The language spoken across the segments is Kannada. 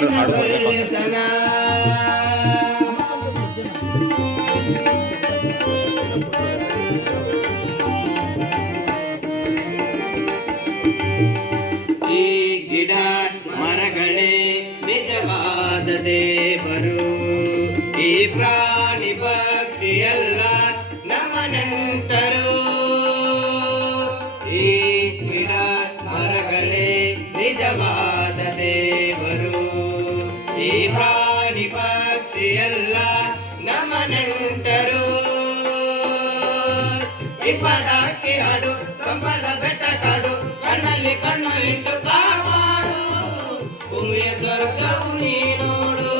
ಈ ಗಿಡ ಮರಗಳೇ ನಿಜವಾದ ದೇವರು, ಈ ಪ್ರಾಣಿ ಪಕ್ಷಿ ಎಲ್ಲ ನಮ್ಮ ನೆಂಟರು. ಈ ಗಿಡ ಮರಗಳೇ ನಿಜವಾದ ದೇವರು, ಈ ಪ್ರಾಣಿ ಪಕ್ಷಿ ಎಲ್ಲ ನಮ್ಮ ನೆಂಟರು. ಇಪ್ಪದಕ್ಕೆ ಹಾಡು ಸಂಪದ ಬೆಟ್ಟ ಕಾಡು, ಕಣ್ಣಲ್ಲಿ ಕಣ್ಣು ಇಟ್ಟು ಕಾಪಾಡು. ಭೂಮಿಯ ಸ್ವರ್ಗವು ನೀ ನೋಡು,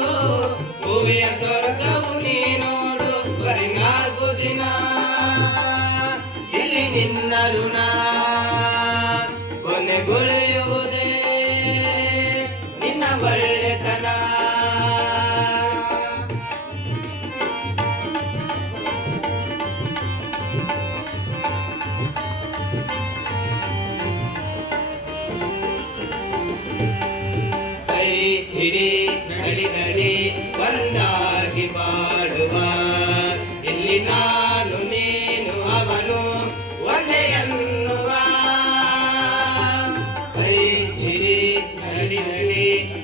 ಭೂಮಿಯ ಸ್ವರ್ಗವು ನೀ ನೋಡು. ಬರೀ 4 ದಿನ ಇಲ್ಲಿ ನಿನ್ನ ಋಣ ಕೊನೆಗೊಳ್ಳುವುದೇ ನಿನ್ನ ಒಳ್ಳೆತನ. ಕೈ ಹಿಡಿ ನಡಿ